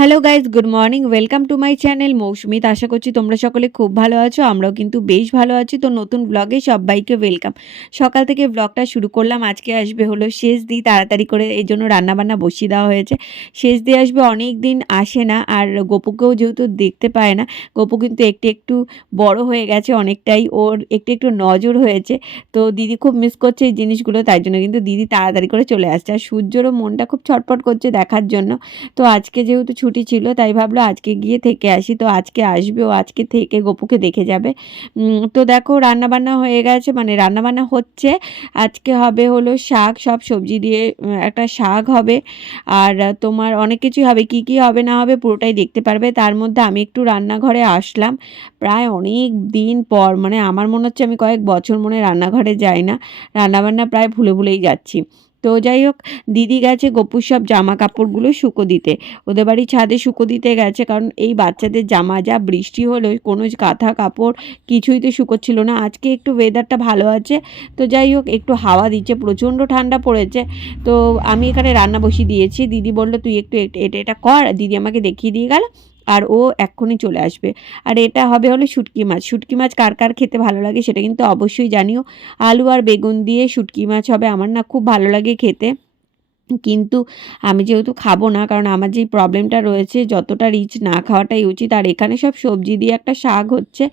Hello guys, good morning. Welcome to my channel মৌসুমিত। আশা করছি তোমরা সকলে খুব ভালো আছো, আমরাও কিন্তু বেশ ভালো আছি। তো নতুন ব্লগে সবাইকে ওয়েলকাম। সকাল থেকে ব্লগটা শুরু করলাম। আজকে আসবে হলো শেষ দিই, তাড়াতাড়ি করে এই জন্য রান্নাবান্না বসিয়ে দেওয়া হয়েছে। শেষ দিয়ে আসবে, অনেক দিন আসে না, আর গপুকেও যেহেতু দেখতে পায় না। গপু কিন্তু একটু একটু বড় হয়ে গেছে অনেকটাই, ওর একটু একটু নজর হয়েছে। তো দিদি খুব মিস করছে এই জিনিসগুলো, তাই জন্য কিন্তু দিদি তাড়াতাড়ি করে চলে আসছে। আর সূর্যরও মনটা খুব ছটফট করছে দেখার জন্য। তো আজকে যেহেতু ছুটি ছিল, তাই ভাবলো আজকে গিয়ে থেকে আসি। তো আজকে আসবে, ও আজকে থেকে গপুকে দেখে যাবে। তো দেখো রান্নাবান্না হয়ে গেছে, মানে রান্নাবান্না হচ্ছে। আজকে হবে হলো শাক, সব সবজি দিয়ে একটা শাক হবে। আর তোমার অনেক কিছুই হবে, কি কি হবে না হবে পুরোটাই দেখতে পারবে। তার মধ্যে আমি একটু রান্নাঘরে আসলাম প্রায় অনেক দিন পর, মানে আমার মনে হচ্ছে আমি কয়েক বছর মনে রান্নাঘরে যাই না, রান্নাবান্না প্রায় ভুলে ভুলেই যাচ্ছি। তো যাই হোক, দিদি গেছে গপুর সব জামা কাপড়গুলো শুকো দিতে। ওদের বাড়ি ছাদে শুকো দিতে গেছে, কারণ এই বাচ্চাদের জামা, যা বৃষ্টি হলো কোনো কাঁথা কাপড় কিছুই তো শুকোচ্ছিল না। আজকে একটু ওয়েদারটা ভালো আছে, তো যাই হোক একটু হাওয়া দিচ্ছে, প্রচণ্ড ঠান্ডা পড়েছে। তো আমি এখানে রান্না বসিয়ে দিয়েছি। দিদি বললো তুই একটু এটা এটা কর, দিদি আমাকে দেখিয়ে দিয়ে গেল। আর ও এক্ষুনি চলে আসবে। আর এটা হবে হলো শুটকি মাছ। শুটকি মাছ কার কার খেতে ভালো লাগে সেটা কিন্তু অবশ্যই জানিও। আলু আর বেগুন দিয়ে শুটকি মাছ হবে, আমার না খুব ভালো লাগে খেতে। কিন্তু আমি যেহেতু খাবো না, কারণ আমার যেই প্রবলেমটা রয়েছে, যতটা রিচ না খাওয়াটাই উচিত। আর এখানে সব সবজি দিয়ে একটা শাক হচ্ছে,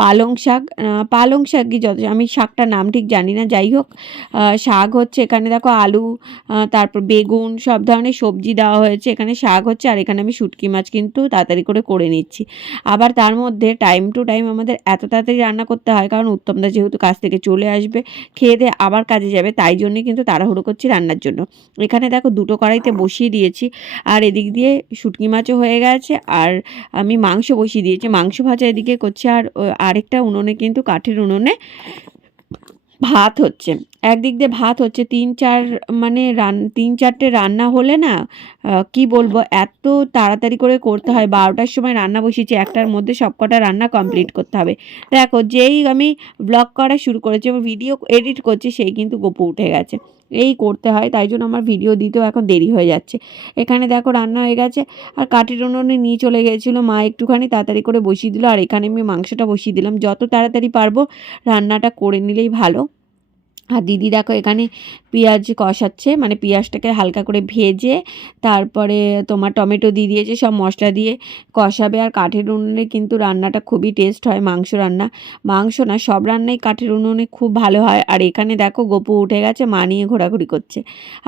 পালং শাক। পালং শাক কি, যত আমি শাকটার নাম ঠিক জানি না, যাই হোক শাক হচ্ছে। এখানে দেখো আলু, তারপর বেগুন, সব ধরনের সবজি দেওয়া হয়েছে। এখানে শাক হচ্ছে, আর এখানে আমি শুটকি মাছ কিন্তু তাড়াতাড়ি করে নিচ্ছি। আবার তার মধ্যে টাইম টু টাইম আমাদের এত তাড়াতাড়ি রান্না করতে হয়, কারণ উত্তমদা যেহেতু কাজ থেকে চলে আসবে, খেয়ে দিয়ে আবার কাজে যাবে, তাই জন্যই কিন্তু তাড়াহুড়ো করছি রান্নার জন্য। এখানে দেখো দুটো কড়াইতে বসিয়ে দিয়েছি, আর এদিক দিয়ে শুটকি মাছও হয়ে গেছে, আর আমি মাংস বসিয়ে দিয়েছি। মাংস ভাজা এদিকে করছি, আর আরেকটা উনুনে কিন্তু কাঠের উনুনে ভাত হচ্ছে। একদিক দিয়ে ভাত হচ্ছে, মানে 3-4টে রান্না হলে না, কি বলবো, এত তাড়াতাড়ি করে করতে হয়। 12টার সময় রান্না বসিয়েছি, 1টার মধ্যে সবকটা রান্না কমপ্লিট করতে হবে। দেখো যেই আমি ব্লগ করা শুরু করেছি, ভিডিও এডিট করছি, সেই কিন্তু গপু উঠে গেছে। এই করতে হয়, তাই জন্য আমার ভিডিও দিতেও এখন দেরি হয়ে যাচ্ছে। এখানে দেখো রান্না হয়ে গেছে, আর কাঠের উনুনে নিয়ে চলে গিয়েছিলো মা, একটুখানি তাড়াতাড়ি করে বসিয়ে দিল। আর এখানে আমি মাংসটা বসিয়ে দিলাম, যত তাড়াতাড়ি পারবো রান্নাটা করে নিলেই ভালো। আর দিদি দেখো এখানে পেঁয়াজ কষাচ্ছে, মানে পেঁয়াজটাকে হালকা করে ভেজে তারপরে তোমার টমেটো দিয়ে দিয়েছে, সব মশলা দিয়ে কষাবে। আর কাঠের উনুনে কিন্তু রান্নাটা খুবই টেস্ট হয়, মাংস রান্না, মাংস না সব রান্নাই কাঠের উনুনে খুব ভালো হয়। আর এখানে দেখো গপু উঠে গেছে, মা নিয়ে ঘোরাঘুরি করছে,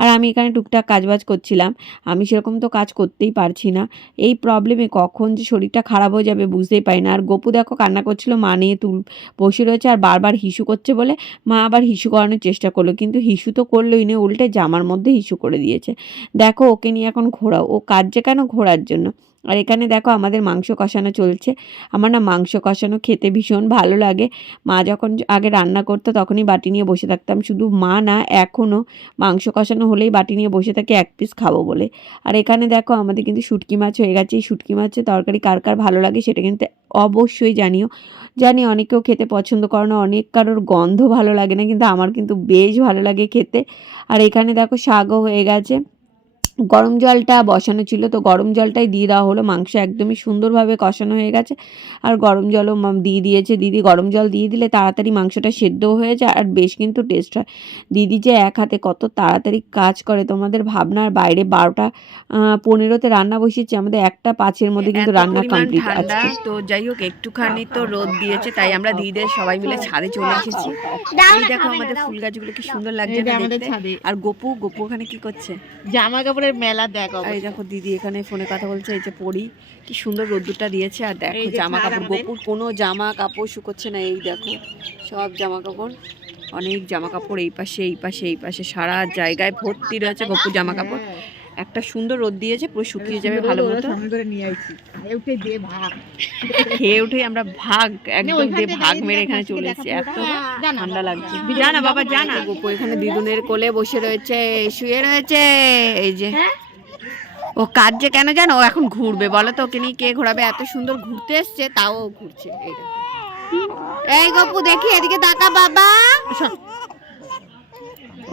আর আমি এখানে টুকটাক কাজবাজ করছিলাম। আমি সেরকম তো কাজ করতেই পারছি না, এই প্রবলেমে কখন যে শরীরটা খারাপ হয়ে যাবে বুঝতেই পারি না। আর গপু দেখো কান্না করছিল, মা নিয়ে বসে রয়েছে, আর বারবার হিসু করছে বলে মা আবার হিসু করানোর চেষ্টা করলো, কিন্তু হিসু তো করলোই না, উল্টে জামার মধ্যে হিসু করে দিয়েছে। দেখো ওকে নিয়ে এখন ঘোরাও, ও কাঁদছে কেন? ঘোরার জন্য। আর এখানে দেখো আমাদের মাংস কষানো চলছে। আমার না মাংস কষানো খেতে ভীষণ ভালো লাগে। মা যখন আগে রান্না করতো তখনই বাটি নিয়ে বসে থাকতাম, শুধু মা না, এখনও মাংস কষানো হলেই বাটি নিয়ে বসে থাকে এক পিস খাবো বলে। আর এখানে দেখো আমাদের কিন্তু শুটকি মাছ হয়ে গেছে। এই শুটকি মাছের তরকারি কার কার ভালো লাগে সেটা কিন্তু অবশ্যই জানিও। জানি অনেকেও খেতে পছন্দ করে না, অনেক কারোর গন্ধ ভালো লাগে না, কিন্তু আমার কিন্তু বেশ ভালো লাগে খেতে। আর এখানে দেখো শাকও হয়ে গেছে, গরম জলটা বসানো ছিল, তো গরম জলটাই দিয়ে দেওয়া হলো। মাংস একদমই সুন্দরভাবে কষানো হয়ে গেছে, আর গরম জলও দিয়ে দিয়েছে দিদি। গরম জল দিয়ে দিলে তাড়াতাড়ি মাংসটা সেদ্ধও হয়ে যায়, আর বেশ কিন্তু টেস্ট হয়। দিদি যে এক হাতে কত তাড়াতাড়ি কাজ করে তোমাদের ভাবনার বাইরে। 12টা 15তে রান্না বসিয়েছি, আমাদের 1টা 5-এর মধ্যে কিন্তু রান্না কমপ্লিট আজকে। তো যাই হোক একটুখানি তো রোদ দিয়েছে, তাই আমরা দিদিদের সবাই মিলে ছাদে চলে এসেছি। এই দেখো আমাদের ফুল গাছগুলো কি সুন্দর লাগছে না দেখতে। আর গপু ওখানে কি করছে? জামা কাপড়ের মেলা দেখো। এই দেখো দিদি এখানে ফোনে কথা বলছে, এই যে পড়ি কি সুন্দর রোদ্দুরটা দিয়েছে। আর দেখো জামা কাপড়, গপুর কোনো জামা কাপড় শুকোচ্ছে না। এই দেখো সব জামা কাপড়, অনেক জামা কাপড় এই পাশে এই পাশে এই পাশে সারা জায়গায় ভর্তি রয়েছে গপুর জামা কাপড়। একটা সুন্দর রোদ দিয়েছে, পুরো শুকিয়ে যাবে ভালো মতো। খেয়ে উঠে আমরা ভাগ একদম দিয়ে ভাগ মেরে এখানে চলে এসেছি, এত ঠান্ডা লাগছে। জানা বাবা জানা। গপু এখানে দিদুনের কোলে বসে রয়েছে, শুয়ে রয়েছে। এই যে ও কাঁদছে কেন জানো? ও এখন ঘুরবে, বলো তো ওকে নিয়ে কে ঘোরাবে? এত সুন্দর ঘুরতে এসছে, তাও ও ঘুরছে। এই গপু দেখি এদিকে তাকা বাবা।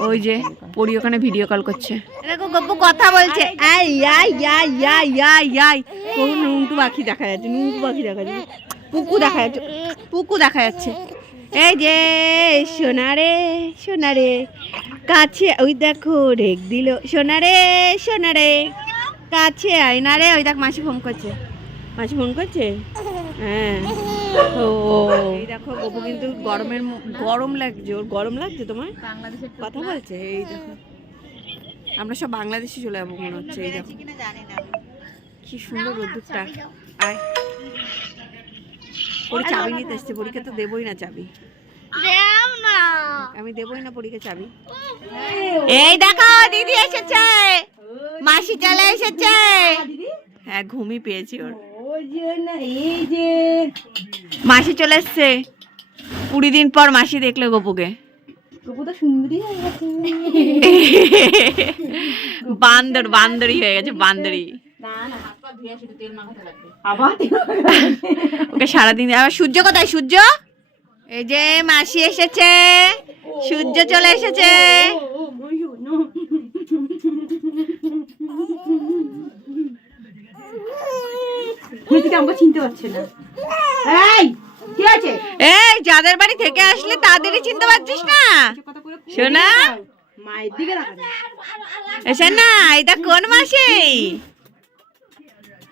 ওই যে পরি ওখানে ভিডিও কল করছে, দেখো গপ্পু কথা বলছে। I I I I I I কোন নুনটু পাখি দেখা যাচ্ছে, নুনটু পাখি দেখা যাচ্ছে, পুকু দেখা যাচ্ছে, পুকু দেখা যাচ্ছে। এই যে সোনারে সোনারে কাছে, ওই দেখো রেখ দিল, সোনারে সোনারে কাছে আয় না রে। ওই দেখ মাসি ফোন করছে, মাসি ফোন করছে। হ্যাঁ ও এই দেখো গপু কিন্তু গরম লাগছে, ওর গরম লাগছে। তোমার কথা বলছে, এই দেখো আমরা সব বাংলাদেশে চলে যাবো মনে হচ্ছে। এই দেখো কি সুন্দর রোদ্দুরটা। আয় পরি চাবি নিতে এসছে, পরীকে তো দেবই না চাবি, আমি দেবই না পরীকে চাবি। এই দেখো দিদি এসেছে, মাসি চলে এসেছে। হ্যাঁ ঘুমই পেয়েছি ওর, মাসি চলে এসছে 20 দিন পর। মাসি দেখলে গপুকে, বান্দর বান্দরি হয়ে গেছে, বান্দরি। ওকে সারাদিন। আবার সূর্য কোথায়? সূর্য এই যে মাসি এসেছে, সূর্য চলে এসেছে। আমাকে চিনতে পারছে না। এই কি আছে? এই যাদের বাড়ি থেকে আসলে তাদেরই চিনতে পারছিস না সোনা? মায়ের দিকে রাখা এসে না, এটা কোন মাসি?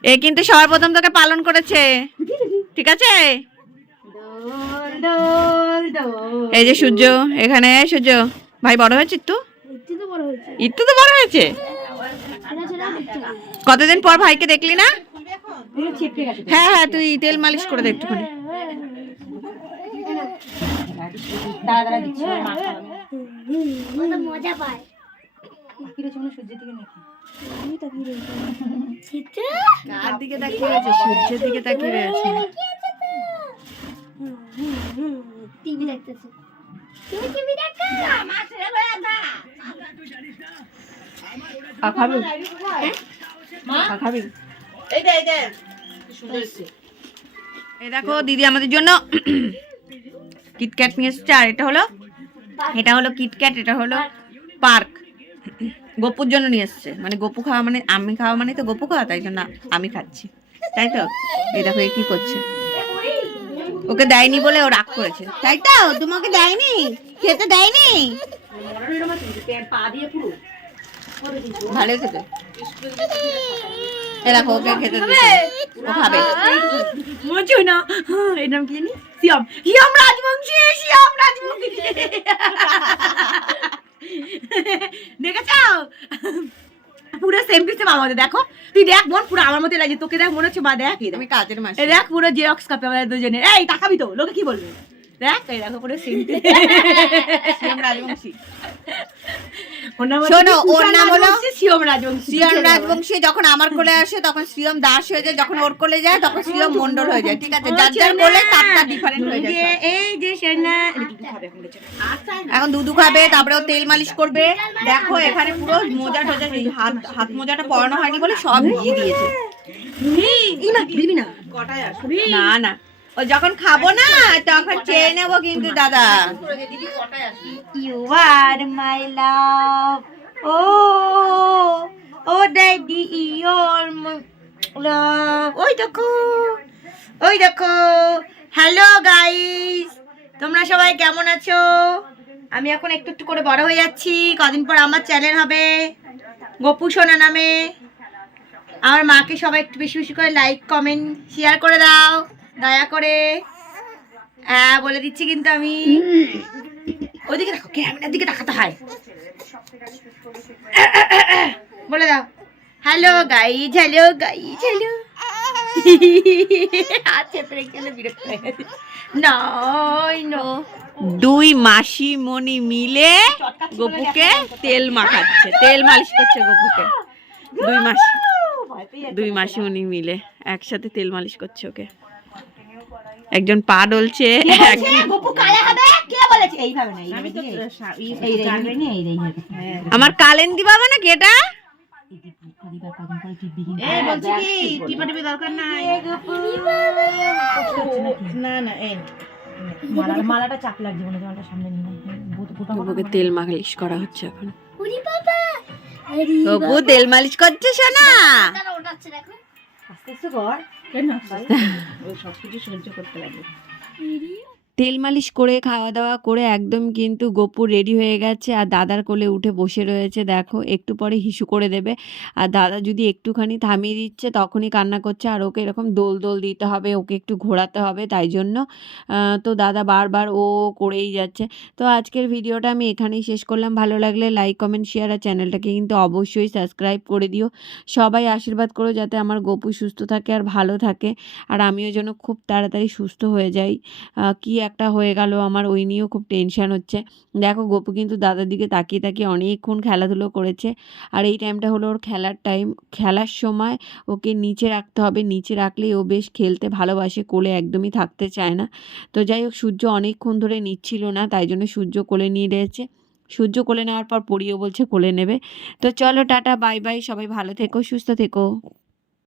এ কিন্তু সবার প্রথম তোকে পালন করেছে, ঠিক আছে? এই যে সূর্য এখানে, সূর্য ভাই বড় হয়েছে একটু, একটু তো বড় হয়েছে। কতদিন পর ভাইকে দেখলি না? হ্যাঁ হ্যাঁ তুই তেল মালিশ করে দে একটুখানি। মজা পায় কার দিকে তাকিয়ে রয়েছে? সূর্যের দিকে তাকিয়ে রয়েছে। টিভি দেখতেছে। তুমি টিভি দেখো? খাবি? খাবি? এই দেখো দিদি আমাদের জন্য কিটক্যাট নিয়ে এসছে। আর এটা হলো কিটক্যাট, এটা হলো পার্ক। গপুর জন্য নিয়ে এসছে, মানে গপু খাওয়া মানে আমি খাওয়া মানে তো গপু খাওয়া, তাই জন্য আমি খাচ্ছি, তাই তো? এই দেখো এ কি করছে, ওকে দেয়নি বলে ও রাগ করেছে, তাই তো? তোমাকে দেয়নি, খেতে দেয়নি, ভালো খেতে। এ দেখো ওকে খেতে দিচ্ছে, ও খাবে। মজা না। এর নাম কি জানি? সিয়াম, সিয়াম রাজবংশী, সিয়াম রাজবংশী। দেখেছো পুরো সেম টু সেম আমাদের। দেখো তুই দেখ বোন, পুরো আমার মতো লাগে। তোকে দেখ মনে হচ্ছে মা, দেখ আমি কাজের মাসি। দেখ পুরো জেরক্স কপি আমাদের দুজনের। এই তাকাবি তো, লোকে কি বলবে? দেখ এই দেখো পুরো সেম টু সিয়াম রাজবংশী। শোনো, ওর নাম হলো সিয়াম রাজবংশী। সিয়াম রাজবংশী। যখন আমার কোলে আসে তখন সিয়াম দাস হয়ে যায়, যখন ওর কোলে যায় তখন সিয়াম মন্ডল হয়ে যায়, ঠিক আছে? যার যার কোলে তার তার ডিফারেন্ট হয়ে যায় সব। এই যে সোনা এখন দুধু খাবে, তারপরে ও তেল মালিশ করবে। দেখো এখানে পুরো মোজা টোজা, হাত মোজাটা পরানো হয়নি বলে সব ভিজিয়ে দিয়েছে। না না, ও যখন খাবো না তখন চেয়ে নেবো কিন্তু দাদা। You are my love. Oh daddy, you're my love. ওই দেখো। হ্যালো গাইস, তোমরা সবাই কেমন আছো? আমি এখন একটু একটু করে বড় হয়ে যাচ্ছি। কদিন পর আমার চ্যানেল হবে গপু সোনা নামে। আমার মাকে সবাই একটু বেশি বেশি করে লাইক কমেন্ট শেয়ার করে দাও দয়া করে। হ্যাঁ বলে দিচ্ছি কিন্তু আমি। ওইদিকে দেখো, ক্যামেরার দিকে তাকাতে হয়। বলে দাও hello guys, hello guys, hello. আচ্ছা ব্রেক গেলে বিরক্ত হয়ে গেছে। নয় নো, দুই মাসি মনি মিলে গপুকে তেল মাখাচ্ছে, তেল মালিশ করছে গপুকে। দুই মাসি মনি মিলে একসাথে তেল মালিশ করছে ওকে। একজন পা ডলছে, গপু কালে হবে। কে বলেছে? এইভাবে না, আমার কালেন্দি বাবা নাকি এটা? বলছি কি টিপা টিপি দরকার নাই। না না, এই মালাটা চাপ লাগছে মনে হচ্ছে, মালাটা সামনে নিয়ে গপুকে তেল মালিশ করা হচ্ছে এখন। ওরে বাবা আরে গপু তেল মালিশ করছে শোনা। তারা ওঠাচ্ছে দেখো আস্তে আস্তে কর। তেল মালিশ করে খাওয়া দাওয়া করে একদম কিন্তু গপু রেডি হয়ে গেছে আর দাদার কোলে উঠে বসে রয়েছে। দেখো একটু পরে হিসু করে দেবে, আর দাদা যদি একটুখানি থামিয়ে দিচ্ছে তখনই কান্না করছে, আর ওকে এরকম দোল দোল দিতে হবে, ওকে একটু ঘোরাতে হবে, তাই জন্য তো দাদা বারবার ও করেই যাচ্ছে। তো আজকের ভিডিওটা আমি এখানেই শেষ করলাম। ভালো লাগলে লাইক কমেন্ট শেয়ার আর চ্যানেলটাকে কিন্তু অবশ্যই সাবস্ক্রাইব করে দিও। সবাই আশীর্বাদ করো যাতে আমার গপু সুস্থ থাকে আর ভালো থাকে, আর আমিও যেন খুব তাড়াতাড়ি সুস্থ হয়ে যাই। কি একটা হয়ে গেল আমার, ওই নিয়েও খুব টেনশন হচ্ছে। দেখো গপু কিন্তু দাদার দিকে তাকিয়ে তাকিয়ে অনেকক্ষণ খেলাধুলো করেছে, আর এই টাইমটা হলো ওর খেলার টাইম। খেলার সময় ওকে নিচে রাখতে হবে, নিচে রাখলেই ও বেশ খেলতে ভালোবাসে, কোলে একদমই থাকতে চায় না। তো যাই হোক, সূর্য অনেকক্ষণ ধরে নিচ্ছিল না, তাই জন্য সূর্য কোলে নিয়ে রয়েছে। সূর্য কোলে নেওয়ার পর পরিও বলছে কোলে নেবে। তো চলো টাটা বাই বাই, সবাই ভালো থেকো সুস্থ থেকো।